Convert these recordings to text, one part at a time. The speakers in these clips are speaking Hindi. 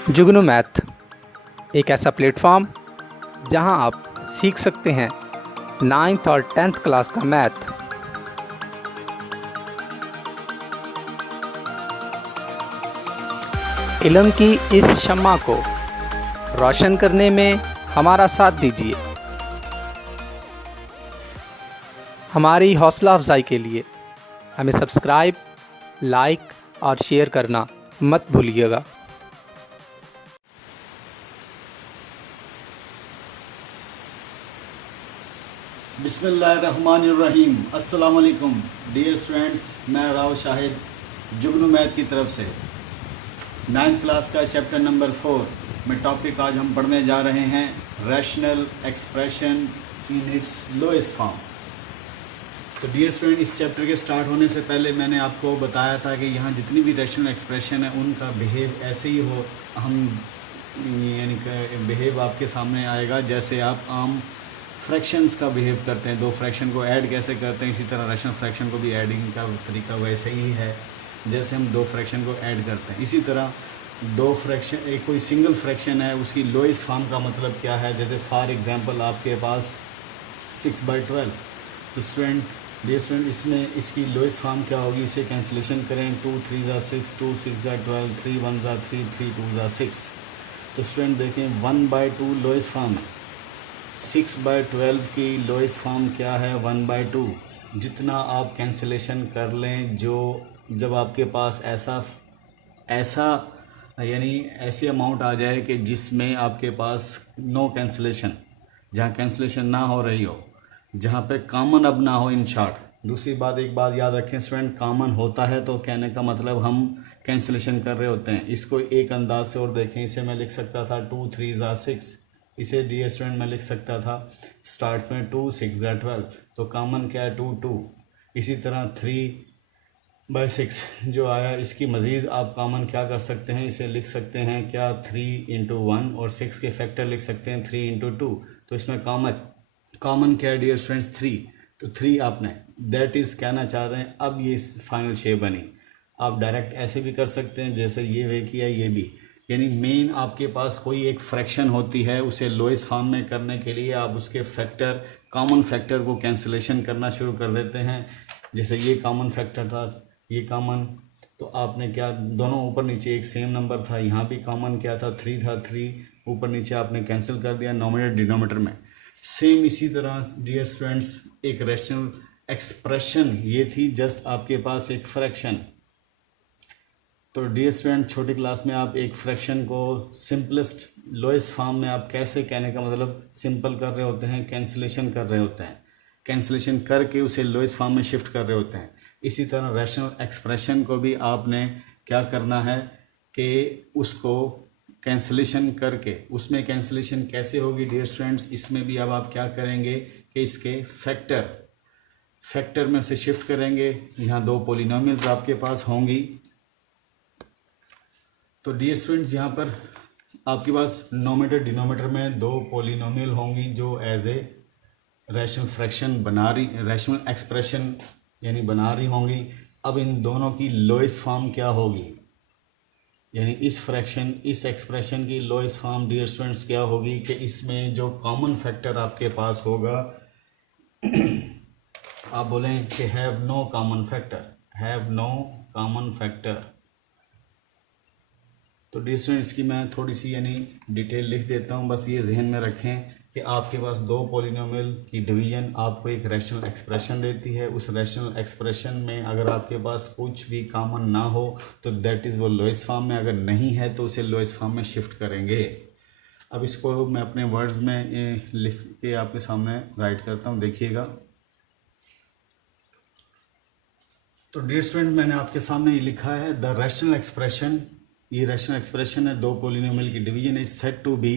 जुगनू मैथ एक ऐसा प्लेटफॉर्म जहां आप सीख सकते हैं 9th और 10th क्लास का मैथ। इल्म की इस शम्मा को रोशन करने में हमारा साथ दीजिए। हमारी हौसला अफजाई के लिए हमें सब्सक्राइब, लाइक और शेयर करना मत भूलिएगा। बिस्मिल्लाहिर्रहमानिर्रहीम। अस्सलाम वालेकुम डियर स्टूडेंट्स, मैं राव शाहिद जुगनू मैथ की तरफ से 9th क्लास का चैप्टर नंबर 4 में टॉपिक आज हम पढ़ने जा रहे हैं rational expression in its lowest form. तो डियर स्टूडेंट, इस चैप्टर के स्टार्ट होने से पहले मैंने आपको बताया था कि यहाँ जितनी भी रैशनल एक्सप्रेशन है उनका बिहेव ऐसे ही हो, हम यानी कि बिहेव आपके सामने आएगा जैसे आप आम फ्रैक्शंस का बिहेव करते हैं। दो फ्रैक्शन को ऐड कैसे करते हैं, इसी तरह रैशनल फ्रैक्शन को भी ऐडिंग का तरीका वैसे ही है जैसे हम दो फ्रैक्शन को ऐड करते हैं। इसी तरह दो फ्रैक्शन, एक कोई सिंगल फ्रैक्शन है उसकी लोएस्ट फॉर्म का मतलब क्या है। जैसे फॉर एग्जांपल आपके पास 6/12, तो डियर स्टूडेंट इसमें इसकी लोएस्ट फॉर्म क्या होगी, इसे कैंसिलेशन करें। 2 3 ज़ा 6, 2 6 ज़ा 12, 3 1 ज़ा 3, 3 2 ज़ा 6। तो स्टूडेंट देखें 1/2 लोएस्ट फॉर्म है। 6/12 की लोएस्ट फॉर्म क्या है, 1/2। जितना आप कैंसिलेशन कर लें, जब आपके पास ऐसा यानी ऐसी अमाउंट आ जाए कि जिसमें आपके पास नो कैंसिलेशन, जहाँ कैंसिलेशन ना हो रही हो, जहाँ पे कॉमन अब ना हो। इन शॉर्ट दूसरी बात, एक बात याद रखें स्टूडेंट, कॉमन होता है तो कहने का मतलब हम कैंसिलेशन कर रहे होते हैं। इसको एक अंदाज से और देखें, इसे मैं लिख सकता था 2 3 ज़ा 6। इसे डियर स्टूडेंट मैं लिख सकता था स्टार्ट्स में 2 6 ज़ा 12, तो कॉमन क्या है 2 2। इसी तरह 3/6 जो आया, इसकी मज़ीद आप कॉमन क्या कर सकते हैं, इसे लिख सकते हैं क्या 3 × 1, और 6 के फैक्टर लिख सकते हैं 3 × 2। तो इसमें कॉमन क्या है डियर स्टूडेंट्स 3। तो 3 आपने दैट इज़ कहना चाहते हैं। अब ये फाइनल शेप बनी। आप डायरेक्ट ऐसे भी कर सकते हैं जैसे ये वे किया, ये भी। यानी मेन आपके पास कोई एक फ्रैक्शन होती है, उसे लोएस्ट फॉर्म में करने के लिए आप उसके फैक्टर, कॉमन फैक्टर को कैंसिलेशन करना शुरू कर देते हैं। जैसे ये कॉमन फैक्टर था, ये कॉमन, तो आपने क्या, दोनों ऊपर नीचे एक सेम नंबर था, यहाँ भी कॉमन क्या था 3 था, 3 ऊपर नीचे आपने कैंसिल कर दिया नॉमिनेटर डिनोमिनेटर में। सेम इसी तरह डियर स्टूडेंट्स एक रैशनल एक्सप्रेशन ये थी, जस्ट आपके पास एक फ्रैक्शन। तो डियर स्टूडेंट छोटी क्लास में आप एक फ्रैक्शन को सिंपलेस्ट लोएस्ट फॉर्म में आप कैसे, कहने का मतलब सिंपल कर रहे होते हैं, कैंसिलेशन कर रहे होते हैं, कैंसिलेशन करके उसे लोएस्ट फॉर्म में शिफ्ट कर रहे होते हैं। इसी तरह रैशनल एक्सप्रेशन को भी आपने क्या करना है कि उसको कैंसिलेशन करके, उसमें कैंसिलेशन कैसे होगी डियर स्टूडेंट्स, इसमें भी अब आप क्या करेंगे कि इसके फैक्टर में उसे शिफ्ट करेंगे। यहाँ दो पॉलिनोमियल्स आपके पास होंगी। तो डियर स्टूडेंट्स यहाँ पर आपके पास नोमिनेटर डिनोमिनेटर में दो पॉलिनोमियल होंगी जो as a rational fraction rational expression यानी बना रही होंगी। अब इन दोनों की लोएस्ट फॉर्म क्या होगी, यानी इस एक्सप्रेशन की लोएस्ट फॉर्म डियर स्टूडेंट्स क्या होगी कि इसमें जो कॉमन फैक्टर आपके पास होगा आप बोलें कि हैव नो कॉमन फैक्टर। तो डियर स्टूडेंट इसकी मैं थोड़ी सी यानी डिटेल लिख देता हूँ, बस ये जहन में रखें कि आपके पास दो पॉलिनोमियल की डिवीजन आपको एक रैशनल एक्सप्रेशन देती है। उस रैशनल एक्सप्रेशन में अगर आपके पास कुछ भी कॉमन ना हो तो दैट इज़ वो लोएस्ट फॉर्म में, अगर नहीं है तो उसे लोएस्ट फॉर्म में शिफ्ट करेंगे। अब इसको मैं अपने वर्ड्स में लिख के आपके सामने राइट करता हूँ, देखिएगा। तो डियर स्टूडेंट मैंने आपके सामने ये लिखा है द रैशनल एक्सप्रेशन, ये रैशनल एक्सप्रेशन है, दो पॉलिनोमियल की division is said to be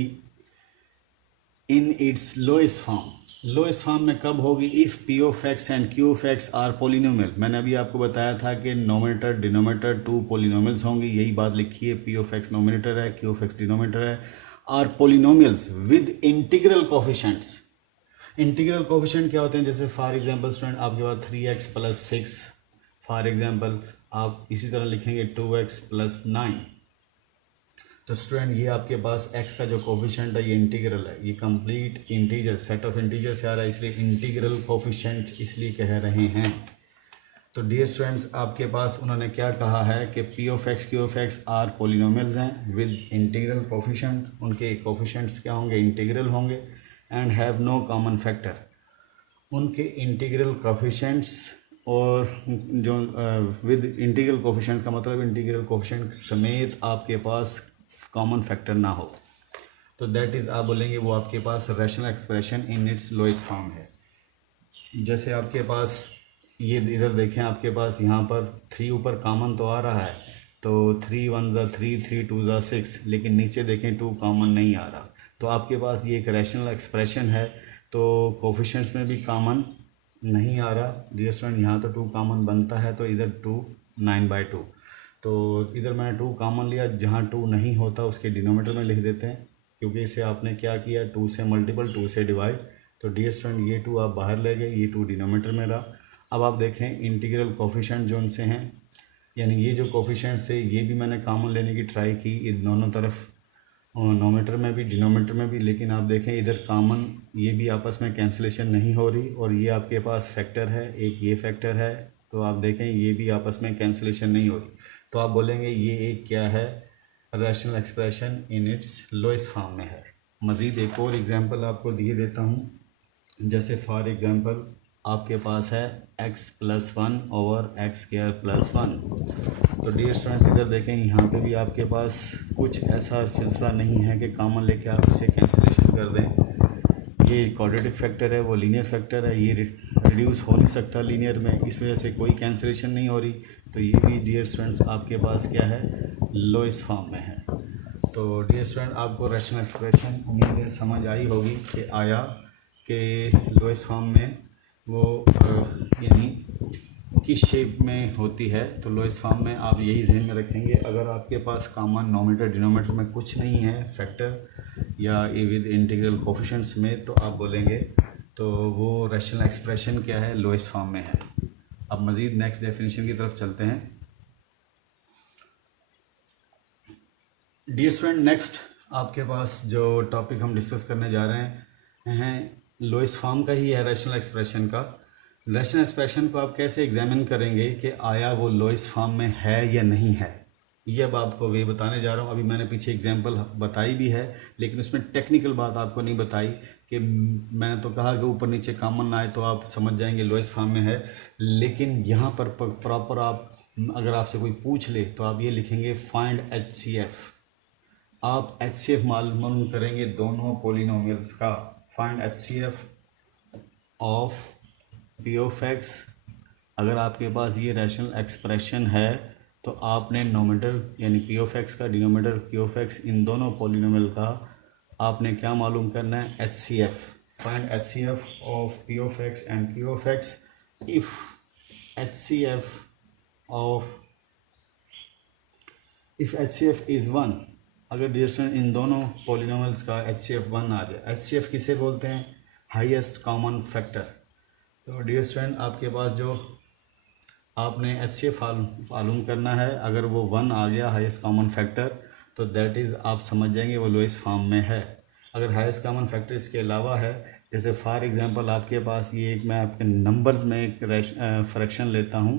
in its lowest form. Lowest form में कब होगी, if P of X and Q of X are polynomial. मैंने अभी आपको बताया था कि नोमिनेटर डिनोमिनेटर टू पॉलिनोमियल्स होंगी, यही बात लिखी है। पी ऑफ एक्स नोमिनेटर है, क्यू ऑफ एक्स डिनोमिनेटर है। Are polynomials with integral coefficients. Integral coefficient क्या होते हैं, जैसे फॉर एग्जांपल स्टूडेंट आपके पास 3x + 6, फॉर एग्जांपल आप इसी तरह लिखेंगे 2x + 9। तो स्टूडेंट ये आपके पास x का जो कोफिशिएंट है ये इंटीग्रल है, ये complete integer set of integer से आ रहा है, इसलिए इंटीग्रल कोफिशिएंट इसलिए कह रहे हैं। तो डियर स्टूडेंट्स आपके पास उन्होंने क्या कहा है कि P of X Q of X are polynomials हैं विद इंटीग्रल कोफिशिएंट, उनके कोफिशिएंट्स क्या होंगे, इंटीग्रल होंगे, and have no common factor. उनके इंटीग्रल कोफिशिएंट्स और जो विद इंटीग्रल कोफिशिएंट्स का मतलब इंटीग्रल कोफिशिएंट समेत आपके पास कॉमन फैक्टर ना हो, तो दैट इज़ आप बोलेंगे वो आपके पास rational expression in its lowest form है। जैसे आपके पास ये इधर देखें, आपके पास यहाँ पर 3 ऊपर कॉमन तो आ रहा है, तो 3 1 ज़ा 3 3 2 ज़ा 6, लेकिन नीचे देखें 2 कॉमन नहीं आ रहा, तो आपके पास ये एक रैशनल एक्सप्रेशन है, तो कोफिशिएंट्स में भी कॉमन नहीं आ रहा। डियर स्टूडेंट यहाँ तो 2 कॉमन बनता है, तो इधर 2 9/2, तो इधर मैंने 2 कॉमन लिया, जहाँ 2 नहीं होता उसके डिनोमिनेटर में लिख देते हैं, क्योंकि इसे आपने क्या किया 2 से मल्टीपल 2 से डिवाइड, तो डियर स्टूडेंट ये 2 आप बाहर ले गए, ये 2 डिनोमिनेटर में रहा। अब आप देखें इंटीग्रल कोफिशिएंट जो उनसे हैं, यानी ये जो कोफिशिएंट्स थे ये भी मैंने कॉमन लेने की ट्राई की, इन दोनों तरफ नोमीटर में भी डिनोमीटर में भी, लेकिन आप देखें इधर कॉमन ये भी आपस में कैंसिलेशन नहीं हो रही, और ये आपके पास फैक्टर है, एक ये फैक्टर है, तो आप देखें ये भी आपस में कैंसिलेशन नहीं हो रही, तो आप बोलेंगे ये एक क्या है, rational expression in its lowest form में है। मज़ीद एक और एग्जांपल आपको दिए देता हूँ, जैसे फॉर एग्जांपल आपके पास है x+1 ओवर x²+1, तो डियर स्टूडेंट्स इधर देखें यहाँ पे भी आपके पास कुछ ऐसा सिलसिला नहीं है कि कॉमन लेके आप इसे कैंसिलेशन कर दें। ये क्वाड्रेटिक फैक्टर है, वो लीनियर फैक्टर है, ये रिड्यूस हो नहीं सकता लीनियर में, इस वजह से कोई कैंसिलेशन नहीं हो रही, तो ये भी डियर स्टूडेंट्स आपके पास क्या है, लोएस्ट फॉर्म में है। तो डियर स्टूडेंट आपको रैशनल एक्सप्रेशन उम्मीद है समझ आई होगी कि आया कि लोएस्ट फॉर्म में वो यानी किस शेप में होती है, तो लोएस्ट फॉर्म में आप यही जहन में रखेंगे। अगर आपके पास कॉमन नोमीटर डिनोमीटर में कुछ नहीं है फैक्टर या विद इंटीग्रल कोफिशिएंट्स में, तो आप बोलेंगे तो वो रैशनल एक्सप्रेशन क्या है, लोएस्ट फॉर्म में है। अब मज़ीद नेक्स्ट डेफिनेशन की तरफ चलते हैं। डियर स्टूडेंट नेक्स्ट आपके पास जो टॉपिक हम डिस्कस करने जा रहे हैं लोएस्ट फॉर्म का ही है, रैशनल एक्सप्रेशन का। रैशनल एक्सप्रेशन को आप कैसे एग्जामिन करेंगे कि आया वो लोएस्ट फॉर्म में है या नहीं है, ये अब आपको वे बताने जा रहा हूँ। अभी मैंने पीछे एग्जांपल बताई भी है, लेकिन उसमें टेक्निकल बात आपको नहीं बताई कि मैंने तो कहा कि ऊपर नीचे कॉमन ना आए तो आप समझ जाएंगे लोएस्ट फॉर्म में है, लेकिन यहाँ पर प्रॉपर आप अगर आपसे कोई पूछ ले तो आप ये लिखेंगे फाइंड HCF। आप HCF मालूम करेंगे दोनों पोलिनोमियल्स का, find HCF of P of X। अगर आपके पास ये रैशनल एक्सप्रेशन है तो आपने नोमीटर यानी P ऑफ X का डिनोमीटर Q ऑफ X, इन दोनों पोलिनोमियल का आपने क्या मालूम करना है, HCF। Find HCF of P of X and Q of X if HCF is 1। अगर डियर स्टूडेंट इन दोनों पोलिनोमियल्स का HCF 1 आ जाए, HCF किसे बोलते हैं, हाईएस्ट कॉमन फैक्टर। तो डियर स्टूडेंट आपके पास जो आपने HCF मालूम करना है, अगर वो 1 आ गया हाईएस्ट कॉमन फैक्टर, तो दैट इज़ आप समझ जाएंगे वो लोएस्ट फॉर्म में है। अगर हाईएस्ट कॉमन फैक्टर इसके अलावा है, जैसे फॉर एग्जांपल आपके पास ये एक मैं आपके नंबर्स में एक फ्रैक्शन लेता हूँ,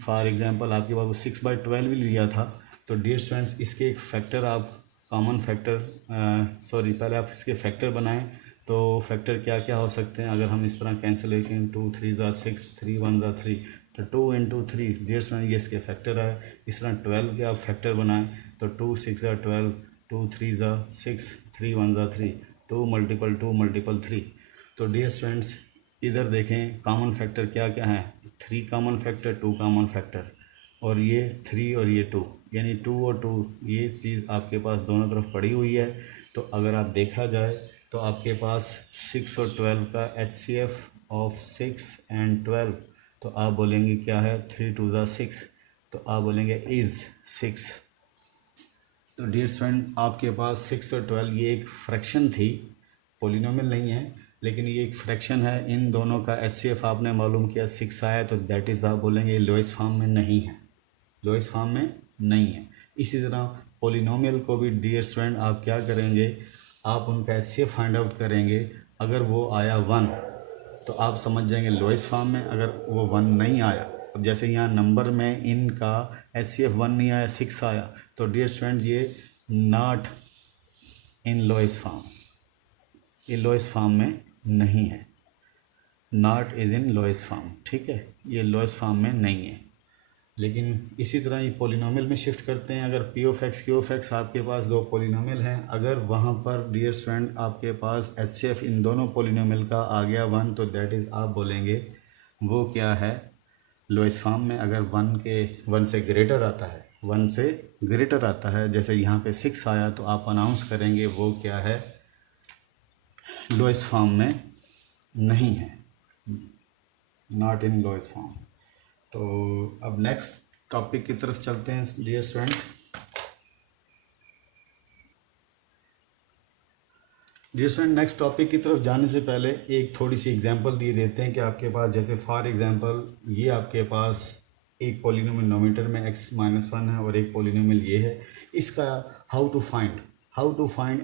फॉर एग्जांपल आपके पास वो 6/12 भी लिया था, तो डियर स्टूडेंट्स इसके एक फैक्टर आप कॉमन फैक्टर पहले आप इसके फैक्टर बनाएं। तो फैक्टर क्या क्या हो सकते हैं, अगर हम इस तरह कैंसिलेशन 2 3 ज़ा 6 3 1 ज़ा 3, तो 2 × 3 डियर स्टूडेंट ये इसके फैक्टर है। इस तरह 12 के आप फैक्टर बनाएं तो 2 6 ज़ा 12, 2 3 ज़ा 6, 3 1 ज़ा 3, 2 × 3। तो डियर स्टूडेंट्स इधर देखें कॉमन फैक्टर क्या क्या है, 3 कॉमन फैक्टर, 2 कॉमन फैक्टर, और ये 3 और ये 2, यानी 2 और 2 ये चीज़ आपके पास दोनों तरफ पड़ी हुई है। तो अगर आप देखा जाए तो आपके पास 6 और 12 का HCF ऑफ 6 एंड 12, तो आप बोलेंगे क्या है, 3 2 ज़ा 6, तो आप बोलेंगे इज़ 6। तो डियर स्टूडेंट आपके पास 6 और 12 ये एक फ्रैक्शन थी, पोलिनोमियल नहीं है, लेकिन ये एक फ्रैक्शन है। इन दोनों का HCF आपने मालूम किया 6 आया, तो दैट इज़ आप बोलेंगे लोएस्ट फॉर्म में नहीं है, लोएस्ट फॉर्म में नहीं है। इसी तरह पोलिनोमियल को भी डियर स्टूडेंट आप क्या करेंगे, आप उनका HCF फाइंड आउट करेंगे। अगर वो आया 1 तो आप समझ जाएंगे लोएस्ट फॉर्म में। अगर वो 1 नहीं आया, अब जैसे यहाँ नंबर में इनका HCF 1 नहीं आया, 6 आया, तो डियर स्टूडेंट ये नॉट इन लोएस्ट फॉर्म, ये लोएस्ट फॉर्म में नहीं है, not is in lowest form. ठीक है, ये लोएस्ट फॉर्म में नहीं है। लेकिन इसी तरह ये पोलिनोमियल में शिफ्ट करते हैं। अगर P of x Q of x आपके पास दो पोलिनोमियल हैं, अगर वहाँ पर डियर स्टूडेंट आपके पास HCF इन दोनों पोलिनोमियल का आ गया 1, तो दैट इज़ आप बोलेंगे वो क्या है, लोएस्ट फॉर्म में। अगर 1 से ग्रेटर आता है, 1 से ग्रेटर आता है, जैसे यहाँ पे 6 आया, तो आप अनाउंस करेंगे वो क्या है, लोएस्ट फॉर्म में नहीं है, नॉट इन लोएस्ट फॉर्म। तो अब नेक्स्ट टॉपिक की तरफ चलते हैं dear student. Dear student next topic की तरफ जाने से पहले एक थोड़ी सी एग्जांपल दिए देते हैं कि आपके पास, जैसे फॉर एग्जांपल ये आपके पास एक पोलिनोमियल नोमीटर में x-1 है और एक पोलिनोमियल ये है। इसका हाउ टू फाइंड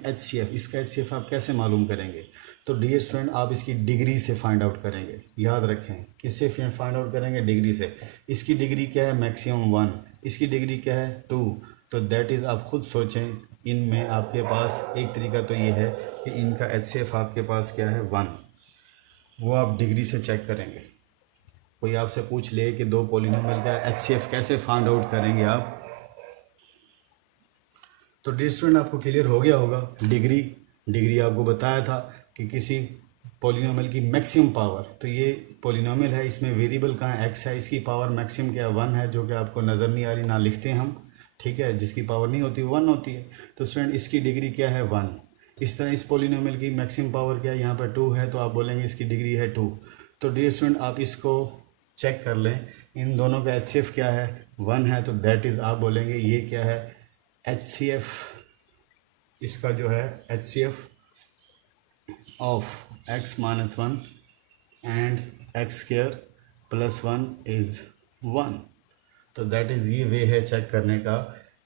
HCF, इसका HCF आप कैसे मालूम करेंगे? तो डियर स्टूडेंट आप इसकी डिग्री से फाइंड आउट करेंगे। याद रखें, किससे फाइंड आउट करेंगे? डिग्री से। इसकी डिग्री क्या है? मैक्सिमम 1। इसकी डिग्री क्या है? 2। तो दैट इज़ आप खुद सोचें, इनमें आपके पास एक तरीका तो ये है कि इनका HCF आपके पास क्या है? 1। वो आप डिग्री से चेक करेंगे। कोई आपसे पूछ ले कि दो पोलिनोमियल का HCF कैसे फाइंड आउट करेंगे आप, तो डियर स्टूडेंट आपको क्लियर हो गया होगा। डिग्री आपको बताया था कि किसी पोलिनोमियल की मैक्सिमम पावर, तो ये पोलिनोमियल है, इसमें वेरिएबल कहाँ x है, इसकी पावर मैक्सिमम क्या 1 है, जो कि आपको नज़र नहीं आ रही, ना लिखते हैं हम। ठीक है, जिसकी पावर नहीं होती 1 होती है। तो स्टूडेंट इसकी डिग्री क्या है? 1। इस तरह इस पोलिनोमियल की मैक्सिमम पावर क्या है? यहाँ पर 2 है, तो आप बोलेंगे इसकी डिग्री है 2। तो डियर स्टूडेंट आप इसको चेक कर लें, इन दोनों का HCF क्या है? 1 है, तो दैट इज़ आप बोलेंगे ये क्या है? HCF, इसका जो है HCF of x-1 and x² + 1 is 1। तो दैट इज़ ये वे है चेक करने का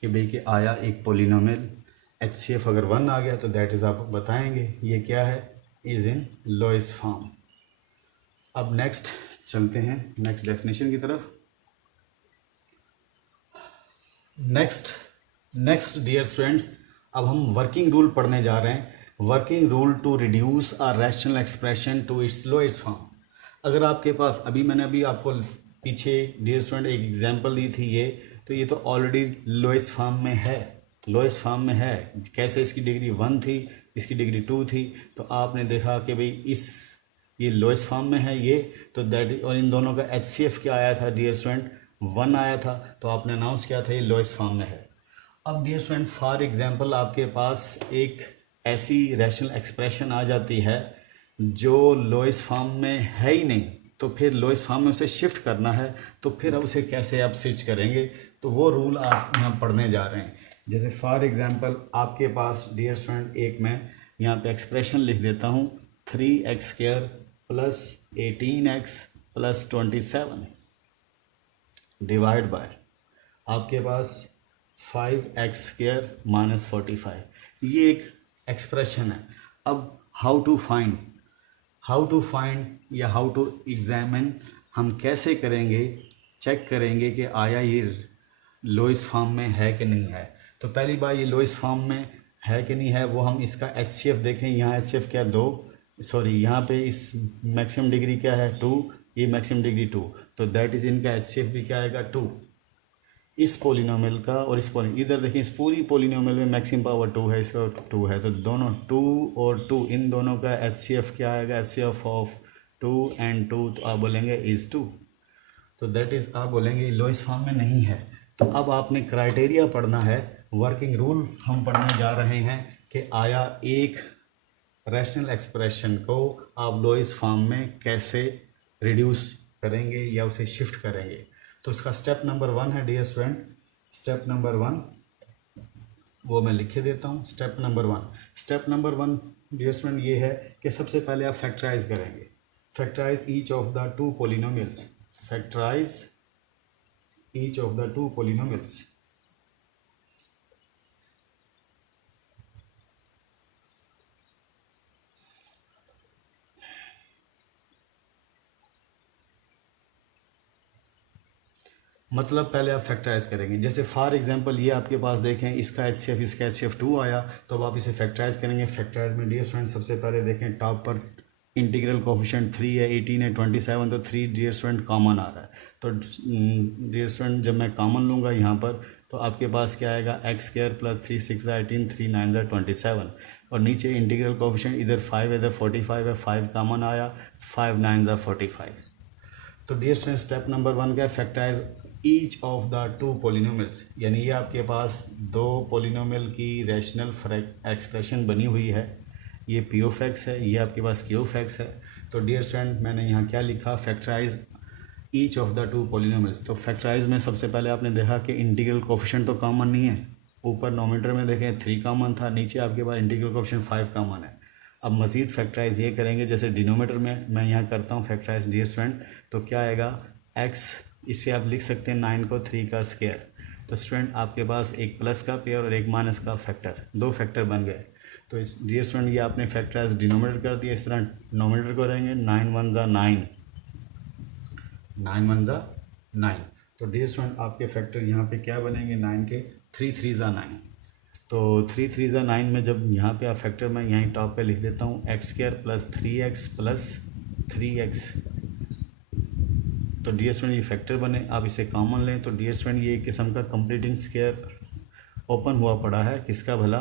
कि भाई कि आया एक पोलिनोमियल HCF अगर 1 आ गया तो दैट इज़ आप बताएंगे ये क्या है, इज़ इन लोएस्ट फॉर्म। अब नेक्स्ट चलते हैं नेक्स्ट डेफिनेशन की तरफ। नेक्स्ट डियर स्टूडेंट्स, अब हम वर्किंग रूल पढ़ने जा रहे हैं। Working rule to reduce a rational expression to its lowest form. अगर आपके पास मैंने आपको पीछे डियर स्टूडेंट एक एग्जांपल दी थी, तो ये तो ऑलरेडी लोएस्ट फॉर्म में है। कैसे? इसकी डिग्री 1 थी, इसकी डिग्री 2 थी, तो आपने देखा कि भाई ये लोएस्ट फॉर्म में है ये, तो दैट, और इन दोनों का HCF क्या आया था डियर स्टूडेंट? 1 आया था, तो आपने अनाउंस किया था ये लोएस्ट फॉर्म में है। अब डियर स्टूडेंट फॉर एग्जांपल आपके पास एक ऐसी रैशनल एक्सप्रेशन आ जाती है जो लोएस्ट फॉर्म में है ही नहीं, तो फिर लोएस्ट फॉर्म में उसे शिफ्ट करना है, तो फिर उसे कैसे आप स्विच करेंगे? तो वो रूल आप यहाँ पढ़ने जा रहे हैं। जैसे फॉर एग्जांपल आपके पास डियर स्टूडेंट एक मैं यहाँ पे एक्सप्रेशन लिख देता हूँ, 3x² + 18x + 27 डिवाइड बाय आपके पास 5x² - 45। ये एक एक्सप्रेशन है। अब हाउ टू फाइंड या हाउ टू एग्जामिन हम कैसे करेंगे? चेक करेंगे कि आया ये लोएस्ट फॉर्म में है कि नहीं है। तो पहली बार ये लोएस्ट फॉर्म में है कि नहीं है वो हम इसका HCF देखें। यहाँ HCF क्या 2, यहाँ पे इस मैक्सिमम डिग्री क्या है? 2, ये मैक्सिमम डिग्री 2, तो दैट इज़ इनका HCF भी क्या आएगा? 2। इस पोलिनोमियल का और इस इधर देखिए, इस पूरी पोलिनोमियल में मैक्सिमम पावर 2 है, इसका 2 है, तो दोनों 2 और 2 इन दोनों का HCF क्या आएगा? HCF ऑफ 2 and 2, तो आप बोलेंगे इज़ 2। तो दैट इज़ आप बोलेंगे लोएस्ट फॉर्म में नहीं है। तो अब आपने क्राइटेरिया पढ़ना है, वर्किंग रूल हम पढ़ने जा रहे हैं कि आया एक रैशनल एक्सप्रेशन को आप लोएस्ट फॉर्म में कैसे रिड्यूस करेंगे या उसे शिफ्ट करेंगे। तो इसका स्टेप नंबर 1 है डियर स्टूडेंट, स्टेप नंबर 1 वो मैं लिखे देता हूँ। स्टेप नंबर 1 डियर स्टूडेंट ये है कि सबसे पहले आप फैक्टराइज करेंगे। Factorise each of the two polynomials. Factorise each of the two polynomials. मतलब पहले आप फैक्टराइज करेंगे। जैसे फॉर एग्जांपल ये आपके पास देखें, इसका HCF इसका HCF 2 आया, तो अब आप इसे फैक्टराइज करेंगे। फैक्टराइज में डियर स्टूडेंट सबसे पहले देखें टॉप पर इंटीग्रल कोफिशिएंट 3 है, 18 है, 27, तो 3 डियर स्टूडेंट कॉमन आ रहा है। तो डियर स्टूडेंट जब मैं कॉमन लूँगा यहाँ पर, तो आपके पास क्या आएगा, x² + 3 6 18 3 9 27, और नीचे इंटीग्रल कोफिशिएंट इधर 5 इधर 45 है, 5 कॉमन आया, 5 9 45। तो डियर स्टूडेंट स्टेप नंबर 1 का factorise each of the 2 polynomials, यानी ये आपके पास 2 पोलिनोमियल की रैशनल एक्सप्रेशन बनी हुई है। ये p ऑफ x है, ये आपके पास q ऑफ x है। तो डियर स्टूडेंट मैंने यहाँ क्या लिखा, factorise each of the 2 polynomials. तो फैक्टराइज में सबसे पहले आपने देखा कि इंटीग्रल कोफिशिएंट तो कॉमन नहीं है। ऊपर नोमीटर में देखें 3 कॉमन था, नीचे आपके पास इंटीग्रल कोफिशिएंट 5 कॉमन है। अब मज़ीद फैक्टराइज ये करेंगे, जैसे डिनोमीटर में मैं यहाँ करता हूँ फैक्टराइज डियर स्टूडेंट, तो क्या आएगा x, इससे आप लिख सकते हैं 9 को 3 का स्क्वायर। तो स्टूडेंट आपके पास एक प्लस का पेयर और एक माइनस का फैक्टर, 2 फैक्टर बन गए। तो इस डियर स्टूडेंट ये आपने फैक्टराइज डिनोमीटर कर दिया। इस तरह नोमीटर को रहेंगे 9 1 ज़ा 9, 9 1 ज़ा 9। तो डियर स्टूडेंट आपके फैक्टर यहाँ पे क्या बनेंगे, 9 के 3 3 ज़ा 9। तो 3 3 ज़ा 9 में जब यहाँ पे आप फैक्टर मैं यहीं टॉप पे लिख देता हूँ x² + 3x + 3x। तो डियर स्टूडेंट ये फैक्टर बने, आप इसे कॉमन लें। तो डियर स्टूडेंट ये एक किस्म का कंप्लीटिंग स्क्वायर ओपन हुआ पड़ा है, किसका भला,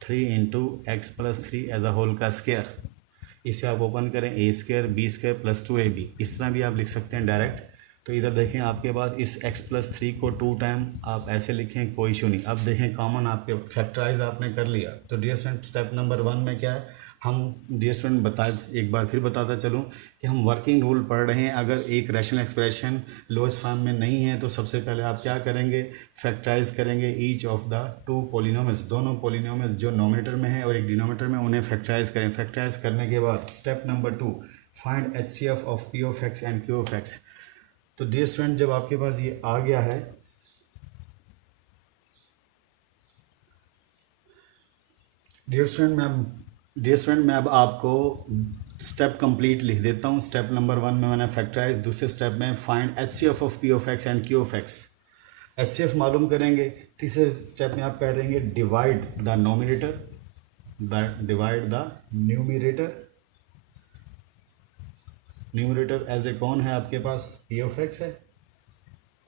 3 × x + 3 एज अ होल का स्क्वायर। इसे आप ओपन करें, a² b² + 2ab, इस तरह भी आप लिख सकते हैं डायरेक्ट। तो इधर देखें आपके पास इस x + 3 को 2 टाइम आप ऐसे लिखें, कोई इशू नहीं। अब देखें कॉमन आपके फैक्टराइज आपने कर लिया। तो डियर स्टूडेंट स्टेप नंबर 1 में क्या है, हम डियर स्टूडेंट एक बार फिर बताता चलूँ कि हम वर्किंग रूल पढ़ रहे हैं। अगर एक रैशनल एक्सप्रेशन लोएस्ट फॉर्म में नहीं है तो सबसे पहले आप क्या करेंगे, फैक्टराइज करेंगे ईच ऑफ द 2 पोलिनोमियल्स, दोनों पोलिनोमियल्स जो नोमीटर में है और एक डिनोमीटर में, उन्हें फैक्टराइज करें। फैक्टराइज करने के बाद step number 2, find HCF of p of x and q of x। तो डियर स्टूडेंट जब आपके पास ये आ गया है, डियर स्टूडेंट मैं अब आपको स्टेप कंप्लीट लिख देता हूँ। स्टेप नंबर 1 में मैंने फैक्टराइज, दूसरे स्टेप में find HCF of p of x and q of x। HCF मालूम करेंगे। तीसरे स्टेप में आप करेंगे divide the nominator, divide the numerator as a कौन है आपके पास, p ऑफ x है,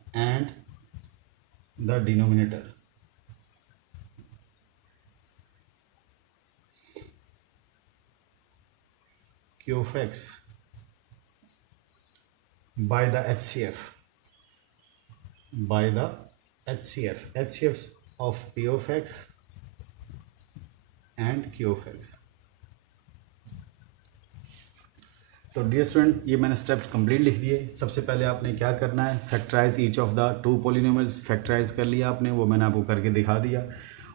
and the denominator q of x by the HCF, HCF of p of x and q of x। तो डियर स्टूडेंट ये मैंने स्टेप कंप्लीट लिख दिए। सबसे पहले आपने क्या करना है, factorise each of the 2 polynomials. Factorise कर लिया आपने, वो मैंने आपको करके दिखा दिया।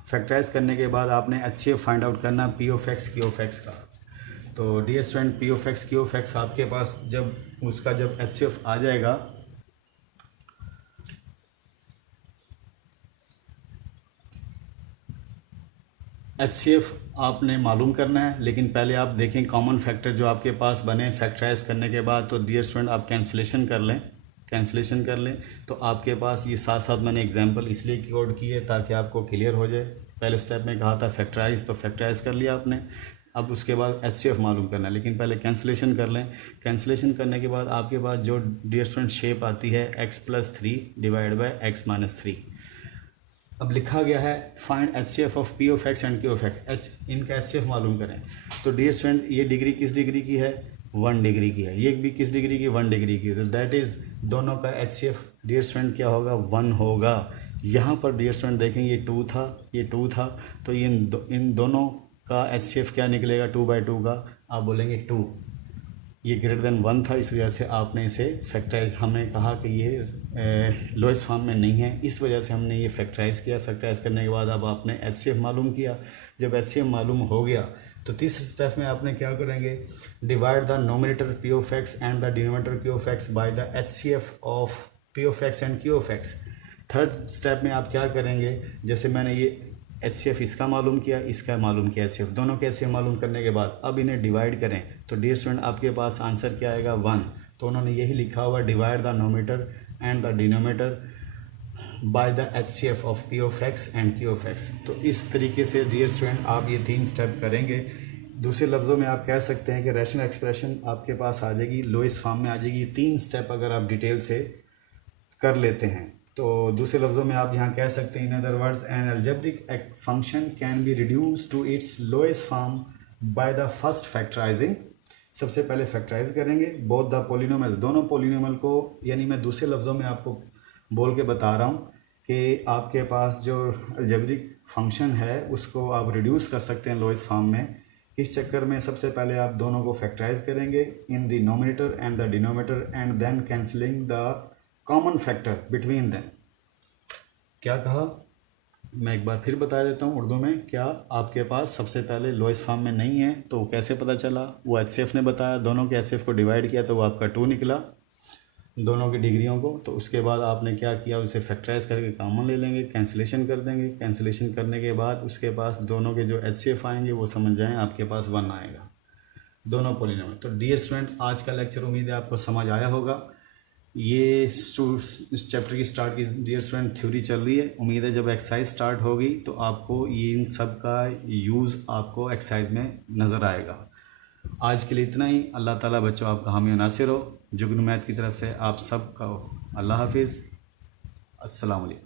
फैक्टराइज करने के बाद आपने HCF फाइंड आउट करना p of x q of x का। तो dear student p of x q of x आपके पास जब HCF आ जाएगा, HCF आपने मालूम करना है। लेकिन पहले आप देखें कॉमन फैक्टर जो आपके पास बने फैक्टराइज करने के बाद। तो डियर स्टूडेंट आप कैंसिलेशन कर लें। तो आपके पास ये साथ साथ मैंने एग्जांपल इसलिए कोड की है ताकि आपको क्लियर हो जाए। पहले स्टेप में कहा था फैक्टराइज, तो फैक्टराइज कर लिया आपने। अब उसके बाद HCF मालूम करना है, लेकिन पहले कैंसिलेशन कर लें। कैंसिलेशन करने के बाद आपके पास जो डियर स्टूडेंट शेप आती है x + 3 / x - 3। अब लिखा गया है find HCF of p of x and q of x, इनका HCF मालूम करें। तो डियर स्टूडेंट ये डिग्री किस डिग्री की है, 1 डिग्री की है। ये भी किस डिग्री की, 1 डिग्री की। तो दैट इज़ दोनों का HCF डियर स्टूडेंट क्या होगा, 1 होगा। यहाँ पर डियर स्टूडेंट देखें ये 2 था, ये 2 था, तो ये इन दोनों का HCF क्या निकलेगा, 2/2 का। आप बोलेंगे 2, ये ग्रेटर देन 1 था, इस वजह से आपने इसे फैक्टराइज, हमने कहा कि ये लोएस्ट फॉर्म में नहीं है, इस वजह से हमने ये फैक्टराइज किया। फैक्टराइज करने के बाद अब आपने HCF मालूम किया। जब HCF मालूम हो गया तो तीसरे स्टेप में आपने क्या करेंगे, divide the nominator p of x and the denominator q of x by the HCF of p of x and q of x। Third step में आप क्या करेंगे, जैसे मैंने ये HCF इसका मालूम किया, इसका मालूम किया HCF, दोनों के HCF मालूम करने के बाद अब इन्हें डिवाइड करें। तो डियर स्टूडेंट आपके पास आंसर क्या आएगा, 1। तो उन्होंने यही लिखा हुआ divide the nominator and the denominator by the HCF of P of x and Q of x। तो इस तरीके से डियर स्टूडेंट आप ये 3 स्टेप करेंगे। दूसरे लफ्ज़ों में आप कह सकते हैं कि रैशनल एक्सप्रेशन आपके पास आ जाएगी, लोएस्ट फॉर्म में आ जाएगी। 3 स्टेप अगर आप डिटेल से कर लेते हैं तो दूसरे लफ्ज़ों में आप यहाँ कह सकते हैं, in other words an algebraic function can be reduce to its lowest form by the first factorising. सबसे पहले फैक्टराइज करेंगे बोथ द पोलिनोमियल, दोनों पोलिनोमियल को, यानी मैं दूसरे लफ्ज़ों में आपको बोल के बता रहा हूँ कि आपके पास जो अलजेब्रिक फंक्शन है उसको आप रिड्यूस कर सकते हैं लोएस्ट फॉर्म में। इस चक्कर में सबसे पहले आप दोनों को फैक्टराइज करेंगे in the nominator and the denominator and then cancelling the common factor between them. क्या कहा, मैं एक बार फिर बता देता हूँ उर्दू में। क्या आपके पास सबसे पहले लोएस्ट फॉर्म में नहीं है तो कैसे पता चला, वो HCF ने बताया, दोनों के HCF को डिवाइड किया तो वो आपका 2 निकला, दोनों की डिग्रियों को। तो उसके बाद आपने क्या किया, उसे फैक्टराइज करके कॉमन ले लेंगे, कैंसिलेशन कर देंगे। कैंसिलेशन करने के बाद उसके पास दोनों के जो HCF आएंगे वो समझ जाएं आपके पास 1 आएगा, दोनों पोलिनोमियल। तो डियर स्टूडेंट आज का लेक्चर उम्मीद है आपको समझ आया होगा। ये इस चैप्टर की स्टार्ट की डियर स्टूडेंट थ्योरी चल रही है। उम्मीद है जब एक्सरसाइज स्टार्ट होगी तो आपको ये इन सब का यूज़ आपको एक्सरसाइज में नज़र आएगा। आज के लिए इतना ही। अल्लाह ताला बच्चों आपका हामी व नासिर हो। जुगनू मैथ की तरफ से आप सब का अल्लाह हाफिज़, अस्सलाम वालेकुम।